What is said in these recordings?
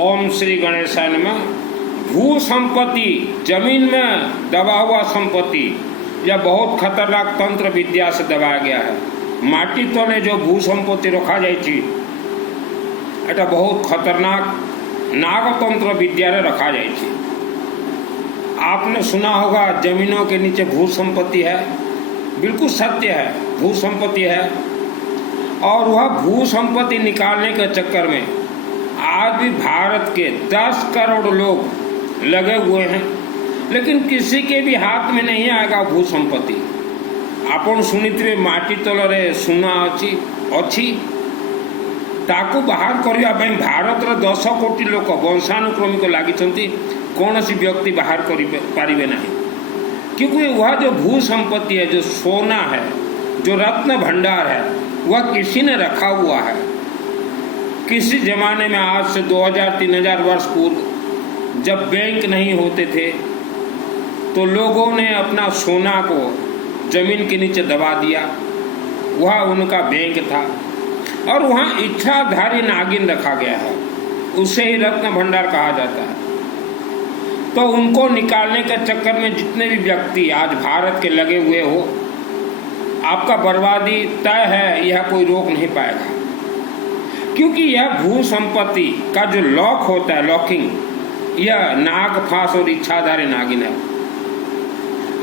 ओम श्री गणेशाय नमः। भू संपत्ति, जमीन में दबा हुआ संपत्ति, यह बहुत खतरनाक तंत्र विद्या से दबाया गया है। माटी तले जो भू संपत्ति रखा जाए एटा बहुत खतरनाक नागतंत्र विद्या रखा जाए। आपने सुना होगा जमीनों के नीचे भू संपत्ति है, बिल्कुल सत्य है, भू संपत्ति है। और वह भू संपत्ति निकालने के चक्कर में आज भी भारत के 10 करोड़ लोग लगे हुए हैं, लेकिन किसी के भी हाथ में नहीं आएगा भू संपत्ति। आपण शुणिथिबे माटी तलरे सुना अच्छी ताकू बाहर करने ପାଇଁ ଭାରତର 10 कोटी लोक वंशानुक्रमिक लगी, कौन सी व्यक्ति बाहर कर पारिबे नहीं, क्योंकि वह जो भू संपत्ति है, जो सोना है, जो रत्न भंडार है, वह किसी ने रखा हुआ है। किसी जमाने में आज से 2000-3000 वर्ष पूर्व जब बैंक नहीं होते थे तो लोगों ने अपना सोना को जमीन के नीचे दबा दिया, वह उनका बैंक था। और वहाँ इच्छाधारी नागिन रखा गया है, उसे ही रत्न भंडार कहा जाता है। तो उनको निकालने के चक्कर में जितने भी व्यक्ति आज भारत के लगे हुए हो, आपका बर्बादी तय है, यह कोई रोक नहीं पाएगा। क्योंकि यह भू संपत्ति का जो लॉक होता है, लॉकिंग, यह नाग फांस और इच्छाधारी नागिन है।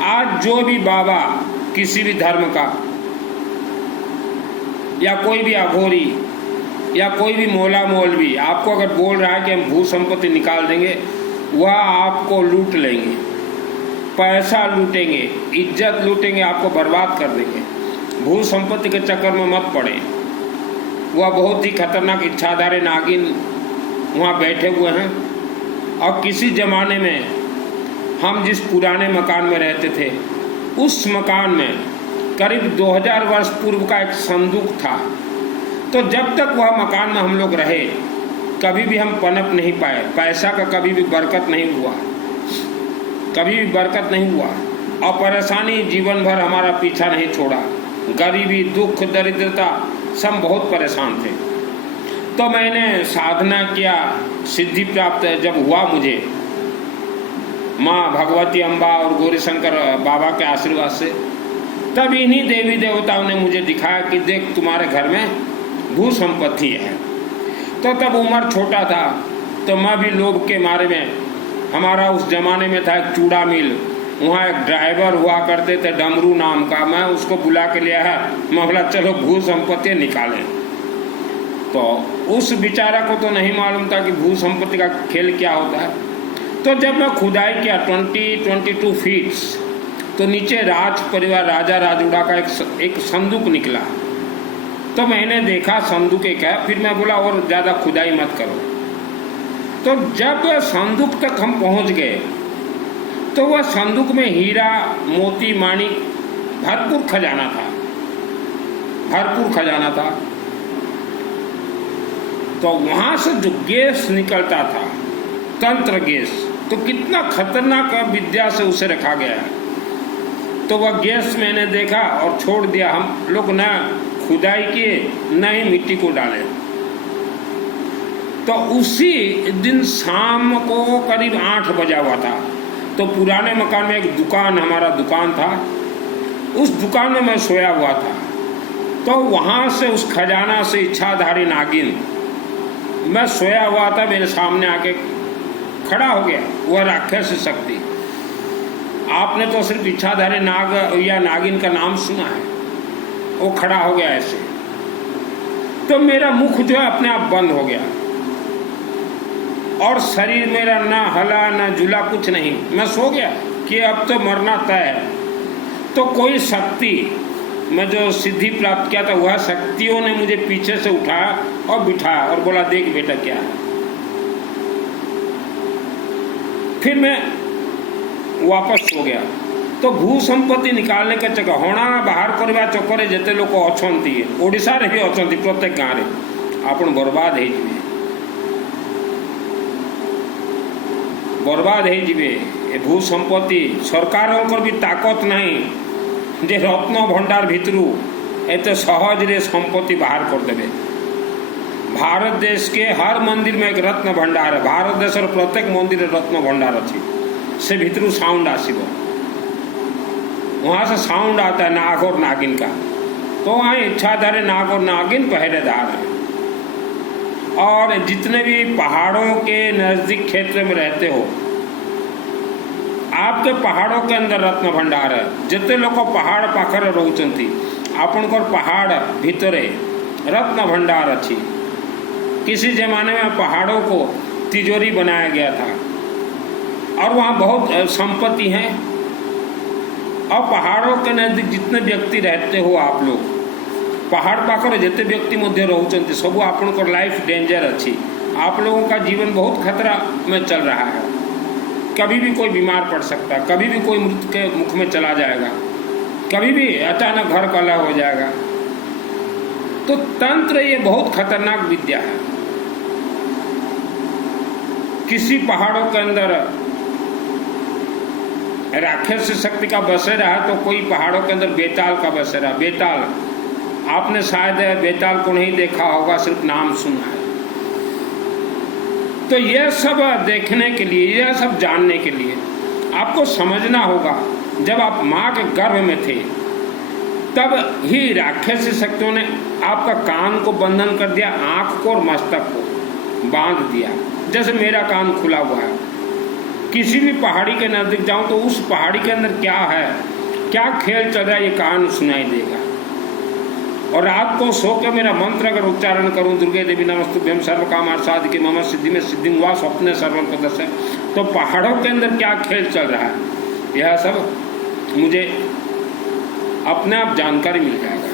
आज जो भी बाबा किसी भी धर्म का या कोई भी अघोरी या कोई भी मौला मौलवी आपको अगर बोल रहा है कि हम भू संपत्ति निकाल देंगे, वह आपको लूट लेंगे, पैसा लूटेंगे, इज्जत लूटेंगे, आपको बर्बाद कर देंगे। भू संपत्ति के चक्कर में मत पड़े। वह बहुत ही खतरनाक इच्छाधारी नागिन वहाँ बैठे हुए हैं। और किसी जमाने में हम जिस पुराने मकान में रहते थे, उस मकान में करीब 2000 वर्ष पूर्व का एक संदूक था। तो जब तक वह मकान में हम लोग रहे, कभी भी हम पनप नहीं पाए, पैसा का कभी भी बरकत नहीं हुआ, कभी भी बरकत नहीं हुआ। और परेशानी जीवन भर हमारा पीछा नहीं छोड़ा, गरीबी, दुख, दरिद्रता, सब बहुत परेशान थे। तो मैंने साधना किया, सिद्धि प्राप्त जब हुआ मुझे माँ भगवती अम्बा और गौरीशंकर बाबा के आशीर्वाद से, तब इन्हीं देवी देवताओं ने मुझे दिखाया कि देख तुम्हारे घर में भू संपत्ति है। तो तब उम्र छोटा था, तो मैं भी लोभ के मारे में, हमारा उस जमाने में था एक चूड़ा मिल, वहाँ एक ड्राइवर हुआ करते थे डमरू नाम का, मैं उसको बुला के लिया है, मैं बोला चलो भू संपत्ति निकालें। तो उस बेचारा को तो नहीं मालूम था कि भू संपत्ति का खेल क्या होता है। तो जब मैं खुदाई किया 22 फीट, तो नीचे राज परिवार राजा राजुड़ा का एक संदूक निकला। तो मैंने देखा संदूक एक है, फिर मैं बोला और ज़्यादा खुदाई मत करो। तो जब संदूक तक हम पहुंच गए, तो वह संदूक में हीरा, मोती, माणिक, भरपूर खजाना था, भरपूर खजाना था। तो वहां से जो गैस निकलता था, तंत्र गैस, तो कितना खतरनाक विद्या से उसे रखा गया है। तो वह गैस मैंने देखा और छोड़ दिया। हम लोग न खुदाई किए, न ही मिट्टी को डाले। तो उसी दिन शाम को करीब 8 बजा हुआ था। तो पुराने मकान में एक दुकान, हमारा दुकान था, उस दुकान में मैं सोया हुआ था। तो वहाँ से उस खजाना से इच्छाधारी नागिन, मैं सोया हुआ था, मेरे सामने आके खड़ा हो गया। वह राक्षस शक्ति, आपने तो सिर्फ इच्छाधारी नाग या नागिन का नाम सुना है, वो खड़ा हो गया ऐसे। तो मेरा मुख जो है अपने आप बंद हो गया और शरीर मेरा ना हला ना झूला, कुछ नहीं। मैं सो गया कि अब तो मरना तय है। तो कोई शक्ति, मैं जो सिद्धि प्राप्त किया था, वह शक्तियों ने मुझे पीछे से उठाया और बिठाया और बोला देख बेटा क्या है। फिर मैं वापस सो गया। तो भू संपत्ति निकालने के चक्कर होना बाहर करवा चक्कर जिते लोक अच्छा ओडिशा रे भी अच्छा प्रत्येक गाँव में आपण बर्बाद हो बर्बाद हो भू संपत्ति। सरकार भी ताकत नहीं जे रत्न भंडार भितरू एत सहज रे संपत्ति बाहर करदे। भारत देश के हर मंदिर में एक रत्न भंडार है। भारत देश प्रत्येक मंदिर रत्न भंडार अच्छी से भीतरू साउंड आसिब, वहाँ से साउंड आता है नाग और नागिन का। तो वहाँ इच्छाधारी नाग और नागिन पहरेदार हैं। और जितने भी पहाड़ों के नज़दीक क्षेत्र में रहते हो, आपके पहाड़ों के अंदर रत्न भंडार है। जितने लोग पहाड़ पाखर रोचंती आपनकर पहाड़ भीतरे रत्न भंडार अच्छी। किसी जमाने में पहाड़ों को तिजोरी बनाया गया था और वहाँ बहुत संपत्ति है। और पहाड़ों के नज़दीक जितने व्यक्ति रहते हो आप लोग, पहाड़ पाखर जितने व्यक्ति मध्य रोचंती सब आपनकर लाइफ डेंजर अच्छी। आप लोगों का जीवन बहुत खतरा में चल रहा है। कभी भी कोई बीमार पड़ सकता है, कभी भी कोई मृत्यु के मुख में चला जाएगा, कभी भी अचानक घर कलह हो जाएगा। तो तंत्र ये बहुत खतरनाक विद्या है। किसी पहाड़ों के अंदर राक्षस शक्ति का बसेरा है तो कोई पहाड़ों के अंदर बेताल का बसेरा। बेताल आपने शायद बेताल को नहीं देखा होगा, सिर्फ नाम सुना है। तो यह सब देखने के लिए, यह सब जानने के लिए आपको समझना होगा, जब आप माँ के गर्भ में थे तब ही राक्षसी शक्तियों ने आपका कान को बंधन कर दिया, आँख को और मस्तक को बांध दिया। जैसे मेरा कान खुला हुआ है, किसी भी पहाड़ी के नज़दीक जाऊं तो उस पहाड़ी के अंदर क्या है, क्या खेल चल रहा है, ये कान सुनाई देगा। और रात को सो के मेरा मंत्र अगर उच्चारण करूं, दुर्गे देवी नमस्तुभ्यं सर्वकामार्थ साधिके मम सिद्धि में सिद्धि वा स्वप्ने सर्वं प्रदर्शय, तो पहाड़ों के अंदर क्या खेल चल रहा है, यह सब मुझे अपने आप जानकारी मिल जाएगा।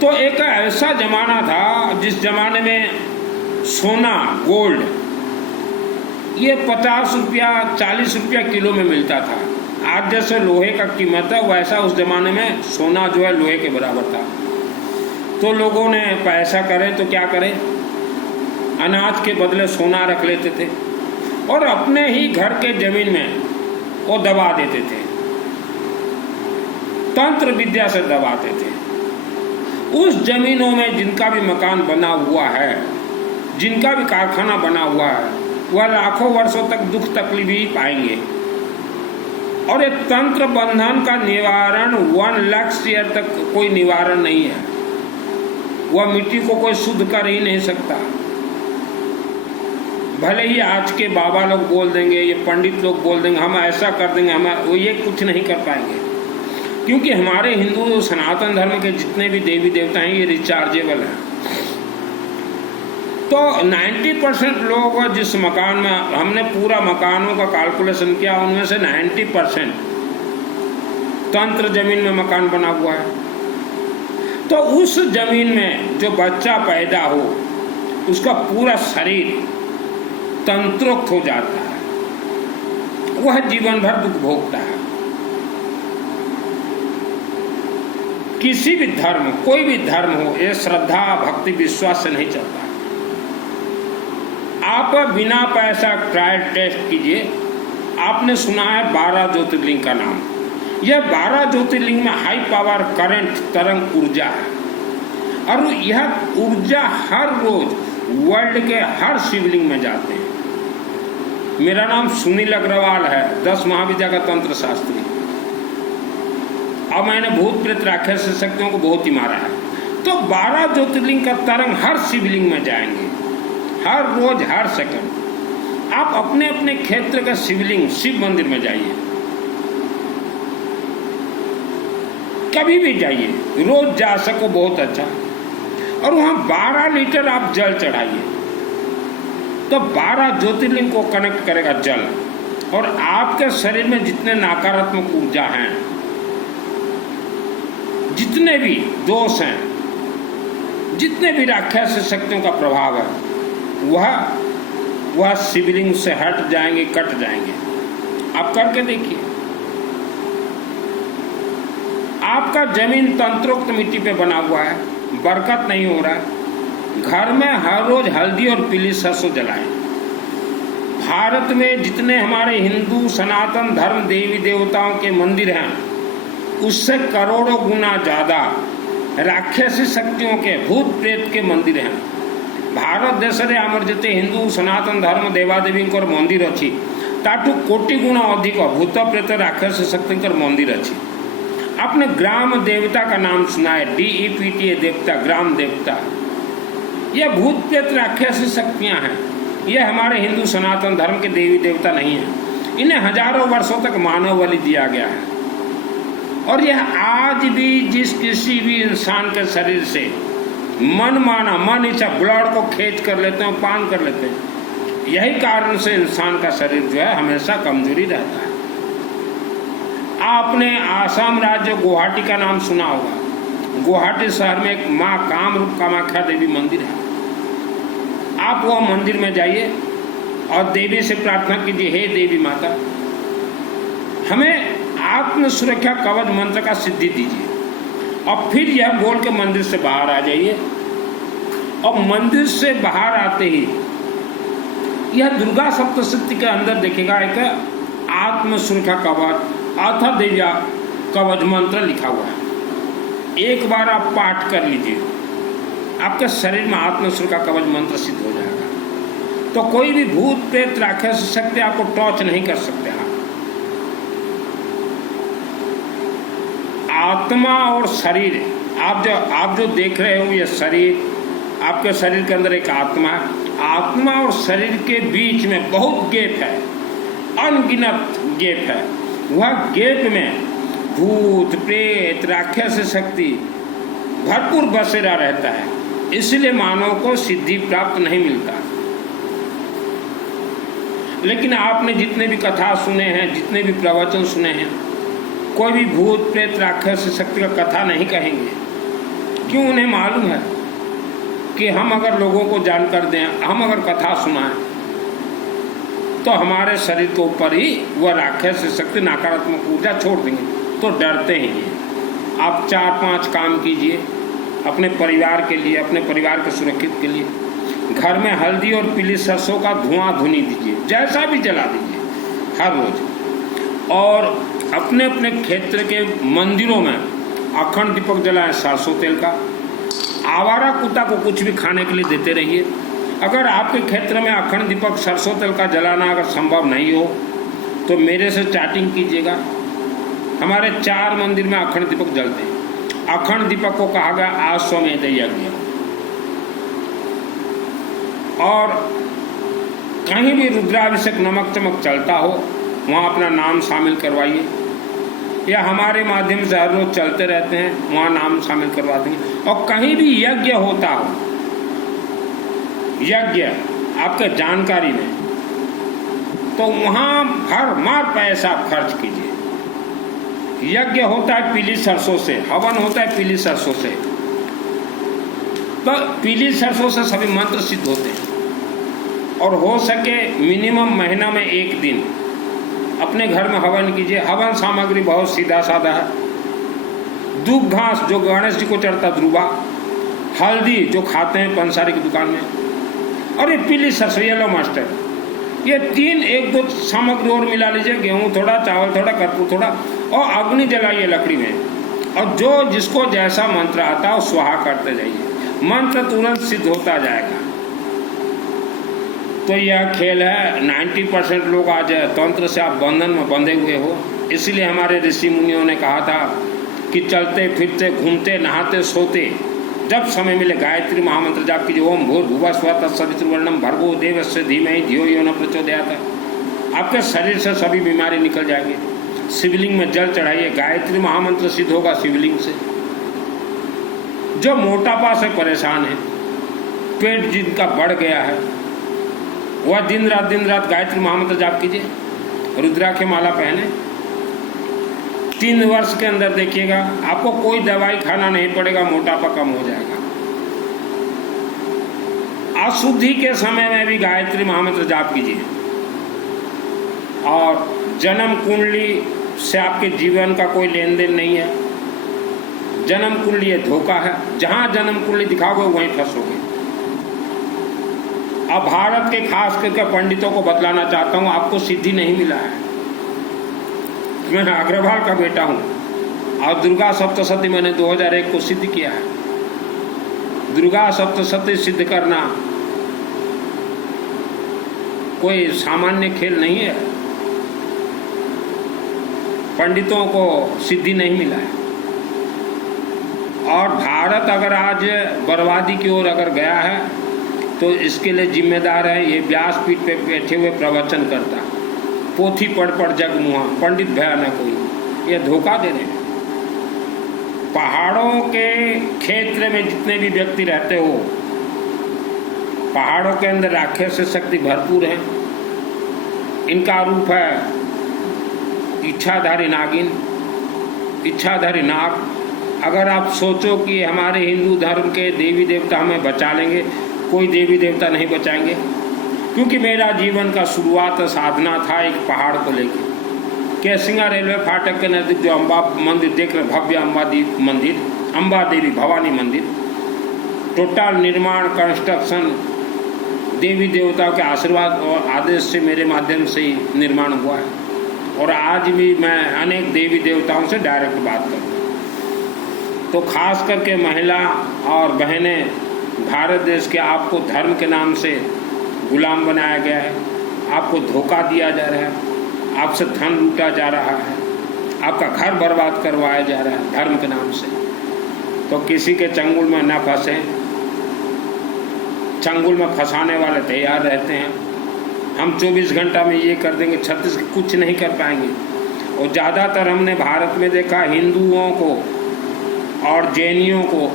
तो एक ऐसा जमाना था जिस जमाने में सोना, गोल्ड, ये 50 रुपया 40 रुपया किलो में मिलता था। आज जैसे लोहे का कीमत है वैसा उस जमाने में सोना जो है लोहे के बराबर था। तो लोगों ने पैसा करे तो क्या करें, अनाज के बदले सोना रख लेते थे और अपने ही घर के जमीन में वो दबा देते थे, तंत्र विद्या से दबाते थे। उस जमीनों में जिनका भी मकान बना हुआ है, जिनका भी कारखाना बना हुआ है, वह लाखों वर्षों तक दुख तकलीफ ही पाएंगे। और ये तंत्र बंधन का निवारण 1 लाख ईयर तक कोई निवारण नहीं है। वह मिट्टी को कोई शुद्ध कर ही नहीं सकता। भले ही आज के बाबा लोग बोल देंगे, ये पंडित लोग बोल देंगे, हम ऐसा कर देंगे, हम वो ये कुछ नहीं कर पाएंगे। क्योंकि हमारे हिंदू सनातन धर्म के जितने भी देवी देवता हैं ये रिचार्जेबल हैं। तो 90% लोग जिस मकान में, हमने पूरा मकानों का कैलकुलेशन किया, उनमें से 90% तंत्र जमीन में मकान बना हुआ है। तो उस जमीन में जो बच्चा पैदा हो उसका पूरा शरीर तंत्रोक्त हो जाता है, वह जीवन भर दुख भोगता है। किसी भी धर्म, कोई भी धर्म हो, ये श्रद्धा भक्ति विश्वास से नहीं चलता। आप बिना पैसा ट्रायल टेस्ट कीजिए। आपने सुना है 12 ज्योतिर्लिंग का नाम। यह 12 ज्योतिर्लिंग में हाई पावर करंट तरंग ऊर्जा है और यह ऊर्जा हर रोज वर्ल्ड के हर शिवलिंग में जाते हैं। मेरा नाम सुनील अग्रवाल है, 10 महाविद्या का तंत्र शास्त्री। अब मैंने भूत प्रेत राक्षस शक्तियों को बहुत ही मारा है। तो 12 ज्योतिर्लिंग का तरंग हर शिवलिंग में जाएंगे, हर रोज हर सेकंड। आप अपने अपने क्षेत्र का शिवलिंग, शिव मंदिर में जाइए, कभी भी जाइए, रोज जा सको बहुत अच्छा। और वहां 12 लीटर आप जल चढ़ाइए, तो 12 ज्योतिर्लिंग को कनेक्ट करेगा जल। और आपके शरीर में जितने नकारात्मक ऊर्जा हैं, जितने भी दोष हैं, जितने भी राक्षस शक्तियों का प्रभाव है, वह शिवलिंग से हट जाएंगे, कट जाएंगे। आप करके देखिए। आपका जमीन तंत्रोक्त मिट्टी पे बना हुआ है, बरकत नहीं हो रहा है, घर में हर रोज हल्दी और पीली सरसों जलाएं। भारत में जितने हमारे हिंदू सनातन धर्म देवी देवताओं के मंदिर हैं, उससे करोड़ों गुना ज़्यादा राक्षसी शक्तियों के, भूत प्रेत के मंदिर हैं। भारत देश रे आमर जेते हिंदू सनातन धर्म देवादेवी मंदिर अच्छी ताठू कोटि गुण अधिक भूत प्रेत राक्षसी शक्ति मंदिर अच्छी। आपने ग्राम देवता का नाम सुना है, DEPTA देवता, ग्राम देवता। यह भूत प्रेत राक्षसी शक्तियां हैं। यह हमारे हिंदू सनातन धर्म के देवी देवता नहीं है। इन्हें हजारों वर्षों तक मानव बलि दिया गया है और यह आज भी जिस किसी भी इंसान के शरीर से मन इच्छा ब्लड को खींच कर लेते हैं, पान कर लेते हैं। यही कारण से इंसान का शरीर जो है हमेशा कमजोरी रहता है। आपने आसाम राज्य गुवाहाटी का नाम सुना होगा। गुवाहाटी शहर में एक माँ कामरूप कामाख्या देवी मंदिर है। आप वह मंदिर में जाइए और देवी से प्रार्थना कीजिए, हे देवी माता हमें आत्म सुरक्षा कवच मंत्र का सिद्धि दीजिए, और फिर यह बोल के मंदिर से बाहर आ जाइए। और मंदिर से बाहर आते ही यह दुर्गा सप्तशती के अंदर देखेगा एक आत्म सुरक्षा कवच अथ देव्या कवच मंत्र लिखा हुआ है। एक बार आप पाठ कर लीजिए, आपके शरीर में आत्म सुरक्षा कवच मंत्र सिद्ध हो जाएगा। तो कोई भी भूत प्रेत राक्षस शक्ति आपको टॉर्च नहीं कर सकते। आत्मा और शरीर, आप जो देख रहे हो ये शरीर, आपके शरीर के अंदर एक आत्मा है। आत्मा और शरीर के बीच में बहुत गैप है, अनगिनत गैप है। वह गैप में भूत प्रेत राक्षस शक्ति भरपूर बसेरा रहता है। इसलिए मानव को सिद्धि प्राप्त नहीं मिलता। लेकिन आपने जितने भी कथा सुने हैं, जितने भी प्रवचन सुने हैं, कोई भी भूत प्रेत राक्षस शक्ति का कथा नहीं कहेंगे। क्यों? उन्हें मालूम है कि हम अगर लोगों को जानकर दें, हम अगर कथा सुनाएं, तो हमारे शरीर के ऊपर ही वह राक्षस शक्ति नकारात्मक ऊर्जा छोड़ देंगे। तो डरते ही हैं। आप 4-5 काम कीजिए अपने परिवार के लिए, अपने परिवार के सुरक्षित के लिए। घर में हल्दी और पीली सरसों का धुआं धुनी दीजिए, जैसा भी जला दीजिए हर रोज। और अपने अपने क्षेत्र के मंदिरों में अखंड दीपक जलाएं सरसों तेल का। आवारा कुत्ता को कुछ भी खाने के लिए देते रहिए। अगर आपके क्षेत्र में अखंड दीपक सरसों तेल का जलाना अगर संभव नहीं हो तो मेरे से चैटिंग कीजिएगा। हमारे 4 मंदिर में अखंड दीपक जलते हैं। अखंड दीपक को कहा गया आश्वमेध यज्ञ। और कहीं भी रुद्राभिषेक नमक चमक चलता हो वहाँ अपना नाम शामिल करवाइए, या हमारे माध्यम से हर रोज चलते रहते हैं, वहाँ नाम शामिल करवा देंगे। और कहीं भी यज्ञ होता हो, यज्ञ आपके जानकारी में, तो वहाँ हर मार पैसा खर्च कीजिए। यज्ञ होता है पीली सरसों से, हवन होता है पीली सरसों से। तो पीली सरसों से सभी मंत्र सिद्ध होते हैं। और हो सके मिनिमम महीना में 1 दिन अपने घर में हवन कीजिए। हवन सामग्री बहुत सीधा साधा है। दूब घास जो गणेश जी को चढ़ता ध्रुवा, हल्दी जो खाते हैं पंसारी की दुकान में, और ये पीली सरसों येलो मस्टर्ड, ये 3 1-2 सामग्री और मिला लीजिए। गेहूँ थोड़ा, चावल थोड़ा, कपूर थोड़ा, और अग्नि जलाइए लकड़ी में। और जो जिसको जैसा मंत्र आता है स्वाहा करते जाइए, मंत्र तुरंत सिद्ध होता जाएगा। तो यह खेल है। 90% लोग आज तंत्र से आप बंधन में बंधे हुए हो। इसलिए हमारे ऋषि मुनियों ने कहा था कि चलते फिरते घूमते नहाते सोते जब समय मिले गायत्री महामंत्र जाप कीजिए। ओम भूर्भुवः स्वः तत्सवितुर्वरेण्यं भर्गो देवस्य धीमहि धियो यो न प्रचोदयात्। आपके शरीर से सभी बीमारी निकल जाएंगे। शिवलिंग में जल चढ़ाइए, गायत्री महामंत्र सिद्ध होगा शिवलिंग से। जो मोटापा से परेशान है, पेट जिनका बढ़ गया है, वह दिन रात गायत्री महामंत्र जाप कीजिए। रुद्राक्ष माला पहने। 3 वर्ष के अंदर देखिएगा आपको कोई दवाई खाना नहीं पड़ेगा, मोटापा कम हो जाएगा। अशुद्धि के समय में भी गायत्री महामंत्र जाप कीजिए। और जन्म कुंडली से आपके जीवन का कोई लेन देन नहीं है। जन्म कुंडली धोखा है। जहां जन्म कुंडली दिखाओगे वहीं फंसोगे। अब भारत के खास करके पंडितों को बतलाना चाहता हूं, आपको सिद्धि नहीं मिला है। मैं अग्रवाल का बेटा हूं। और दुर्गा सप्तशती मैंने 2001 को सिद्ध किया है। दुर्गा सप्तशती सिद्ध करना कोई सामान्य खेल नहीं है। पंडितों को सिद्धि नहीं मिला है। और भारत अगर आज बर्बादी की ओर अगर गया है तो इसके लिए जिम्मेदार है ये व्यासपीठ पे बैठे हुए प्रवचन करता, पोथी पढ़ पढ़ जग मुहा, पंडित भया न कोई, ये धोखा दे रहे हैं। पहाड़ों के क्षेत्र में जितने भी व्यक्ति रहते हो, पहाड़ों के अंदर राक्षस शक्ति भरपूर है। इनका रूप है इच्छाधारी नागिन, इच्छाधारी नाग। अगर आप सोचो कि हमारे हिंदू धर्म के देवी देवता हमें बचा लेंगे, कोई देवी देवता नहीं बचाएंगे, क्योंकि मेरा जीवन का शुरुआत साधना था एक पहाड़ को लेकर। केसिंगा रेलवे फाटक के नज़दीक जो अम्बा मंदिर देख रहे, भव्य अम्बा देवी भवानी मंदिर, टोटल निर्माण कंस्ट्रक्शन देवी देवताओं के आशीर्वाद और आदेश से मेरे माध्यम से ही निर्माण हुआ है। और आज भी मैं अनेक देवी देवताओं से डायरेक्ट बात करता हूँ। तो खास करके महिला और बहनें, भारत देश के आपको धर्म के नाम से गुलाम बनाया गया है, आपको धोखा दिया जा रहा है, आपसे धन लूटा जा रहा है, आपका घर बर्बाद करवाया जा रहा है धर्म के नाम से। तो किसी के चंगुल में न फंसें। चंगुल में फंसाने वाले तैयार रहते हैं। हम 24 घंटा में ये कर देंगे, 36 कुछ नहीं कर पाएंगे। और ज़्यादातर हमने भारत में देखा हिंदुओं को और जैनियों को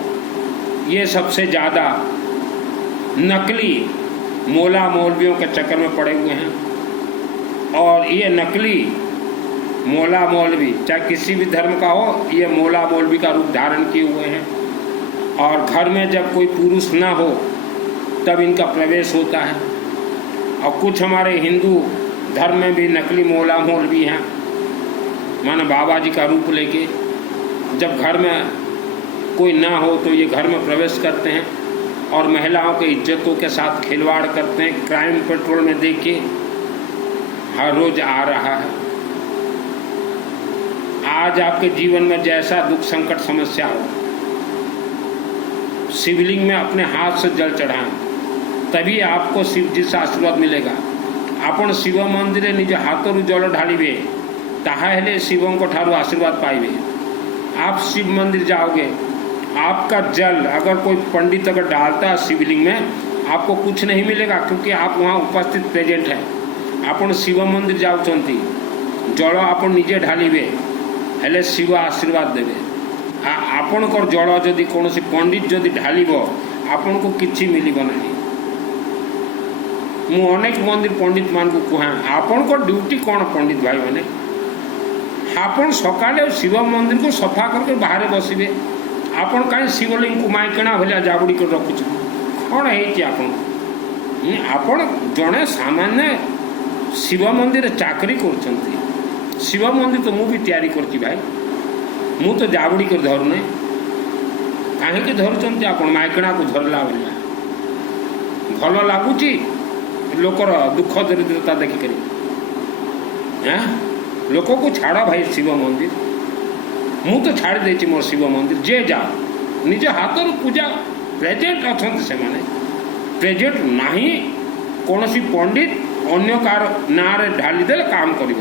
ये सबसे ज़्यादा नकली मौला मौलवियों के चक्कर में पड़े हुए हैं। और ये नकली मौला मौलवी चाहे किसी भी धर्म का हो, ये मौला मौलवी का रूप धारण किए हुए हैं। और घर में जब कोई पुरुष ना हो तब इनका प्रवेश होता है। और कुछ हमारे हिंदू धर्म में भी नकली मौला मौलवी हैं, माने बाबा जी का रूप लेके जब घर में कोई ना हो तो ये घर में प्रवेश करते हैं और महिलाओं के इज्जतों के साथ खिलवाड़ करते हैं। क्राइम पेट्रोल में देखिए हर रोज आ रहा है। आज आपके जीवन में जैसा दुख संकट समस्या हो, शिवलिंग में अपने हाथ से जल चढ़ाएं, तभी आपको शिव जी से आशीर्वाद मिलेगा। आपण शिव मंदिर निज हाथरू जल ढालिबे ताहेले शिवों को ठारू आशीर्वाद पाइबे। आप शिव मंदिर जाओगे, आपका जल अगर कोई पंडित अगर डालता है शिवलिंग में, आपको कुछ नहीं मिलेगा, क्योंकि आप वहाँ उपस्थित प्रेजेंट है। आपण शिव मंदिर जाउछंती, जल आपण निजे ढालिबे हेले शिव आशीर्वाद देवे। आपणकर जल जदि कौन पंडित जदि ढालिब आपन को किछि मिलिब नहीं। मु अनेक मंदिर पंडित मान को कहे आपण को ड्यूटी कौन पंडित भाई मैंने, आपण सकाले शिव मंदिर को सफा करके बाहर बसबे, आपण कहीं शिवलिंग को माइकणा भलिया जाबुड़ी कर रखुछ कौन है आपण जड़े सामान्य शिव मंदिर चाकरी कर। शिव मंदिर तो मुझे तैयारी करती भाई, मु तो जाबुड़ी कर धरुना कहीं धरुंच आपण माइकणा को धरला भलिया भल लगुच लोकर दुख दरिद्रता देखिक लोक को छाड़ भाई शिव मंदिर। मु तो छाड़ देती मोर शिव मंदिर जे जाओ निज हाथ पूजा प्रेजेंट अच्छा से माने प्रेजेंट नहीं कौन सी पंडित अन्य कार ना ढाली दे काम कर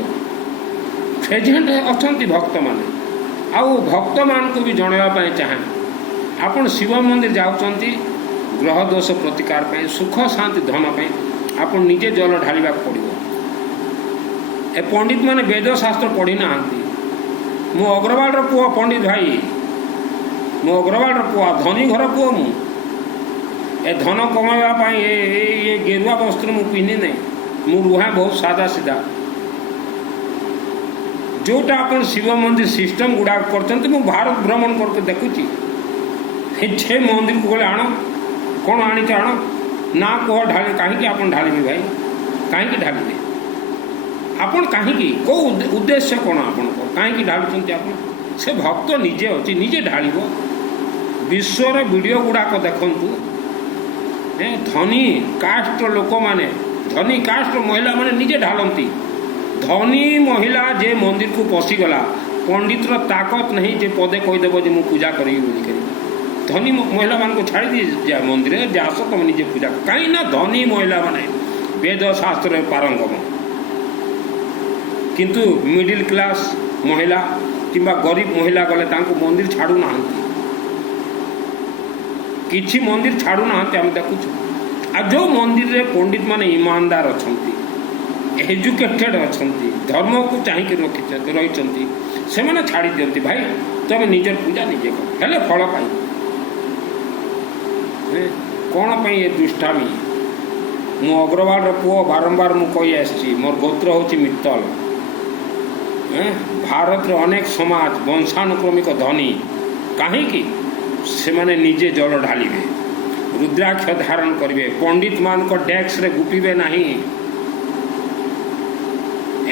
प्रेजेंट अच्छा भक्त माने आउ भक्त मान को भी जनवाई चाहे आपण शिव मंदिर जाउछंती ग्रह दोष प्रतिकार पाई सुख शांति धन पाई आपण निजे जल ढालिबा पड़ो। ए पंडित माने वेद शास्त्र पढ़ी ना मु अग्रवाल पुआ पंडित भाई, मु अग्रवाल पुआ धनी घर पुआ मु ए धन कमाइबा ये गेरुआ वस्त्र मु पिंधि नहीं, मु रुहा बहुत सादा सीधा। जोटा अपन शिव मंदिर सिस्टम गुड़ा कर भारत भ्रमण करके देखुची छे मंदिर को गले आण कौन आनी आण ना कह ढाली कहीं आप ढालिबे भाई कहीं ढालिबे आपण कहीं कौ उद्देश्य कौन आपण कहीं ढालुंट आप से भक्त निजे अच्छी निजे ढाल विश्वर वीडियो गुड़ाक देखु धनी कास्ट लोक मैंने धनी कास्ट महिला मैंने निजे ढालती धनी महिला जे मंदिर को पशिगला पंडितर ताकत नहीं जे पदे कहीदेव जे मुझे पूजा करी धनी महिला मान को छाड़ी दी जाए मंदिर जे आस तुम निजे पूजा कहीं ना धनी महिला माने वेद शास्त्र पारंगम किंतु मिडिल क्लास महिला किंबा गरीब महिला गले तांको मंदिर छाड़ू ना किछि मंदिर छाड़ू ना आम देखु आ जो मंदिर रे पंडित माने ईमानदार अच्छा एजुकेटेड अच्छा धर्म को चाहिए रही से मैंने छाड़ी दियंती भाई तुम निजर पूजा निजे कर हेले फल पाई कौन पाई ये दुष्टामी मु अग्रवाल पुओ बारंबार मु कही आसी मोर गोत्र होची मित्तल भारत रे अनेक समाज वंशानुक्रमिक धनी कहीं से माने निजे जल ढालिबे रुद्राक्ष धारण करेंगे पंडित मान को डेस्क रे गुपिबे नहीं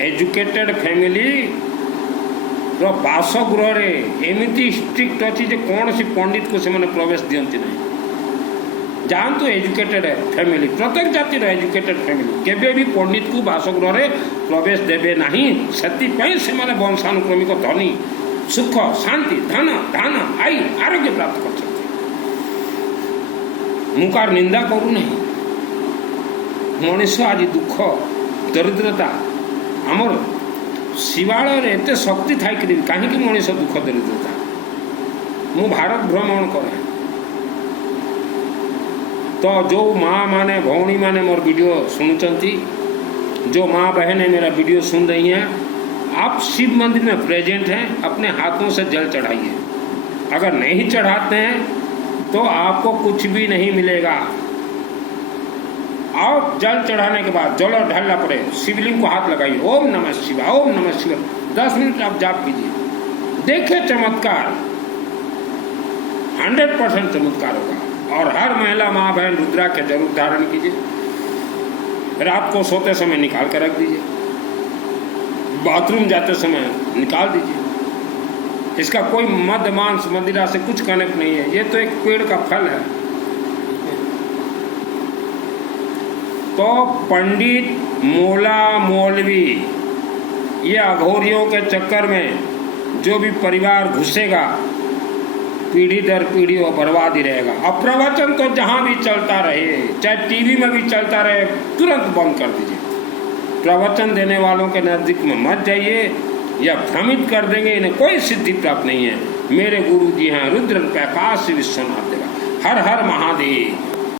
एजुकेटेड फैमिली रो बासगृह रे एमिति स्ट्रिक्ट अच्छी जे कौन सी पंडित को से माने प्रवेश दियंती नहीं जानतु एजुकेटेड फैमिली प्रत्येक जाति रो एजुकेटेड फैमिली केबे भी पंडित को बासगृह रे प्रवेश देबे नहीं सेति पई से माने वंशानुक्रमिक धनी सुख शांति धन धान आई आरोग्य प्राप्त कर सकते मुकार निंदा करू नहीं मनीष आज दुख दरिद्रता आमर शिवाल एत शक्ति थी कहीं मनीष दुख दरिद्रता मु भारत भ्रमण करे तो जो माँ माने भौणी माने मोर वीडियो सुनुचंती जो माँ बहनें मेरा वीडियो सुन रही हैं आप शिव मंदिर में प्रेजेंट हैं अपने हाथों से जल चढ़ाइए अगर नहीं चढ़ाते हैं तो आपको कुछ भी नहीं मिलेगा और जल चढ़ाने के बाद जल ढलना पड़े शिवलिंग को हाथ लगाइए ओम नमः शिवाय ओम नमः शिवाय 10 मिनट आप जाप कीजिए देखिए चमत्कार 100% चमत्कार होगा और हर महिला माँ बहन रुद्राक्ष जरूर धारण कीजिए रात को सोते समय निकाल कर रख दीजिए बाथरूम जाते समय निकाल दीजिए इसका कोई मद मांस मदिरा से कुछ कनेक्ट नहीं है ये तो एक पेड़ का फल है तो पंडित मोला मौलवी ये अघोरियों के चक्कर में जो भी परिवार घुसेगा पीढ़ी दर पीढ़ी वो बर्बाद ही रहेगा और प्रवचन तो जहाँ भी चलता रहे चाहे टीवी में भी चलता रहे तुरंत बंद कर दीजिए प्रवचन देने वालों के नज़दीक में मत जाइए या भ्रमित कर देंगे इन्हें कोई सिद्धि प्राप्त नहीं है मेरे गुरु जी हैं रुद्र प्रकाश विश्वनाथ देवा हर हर महादेव।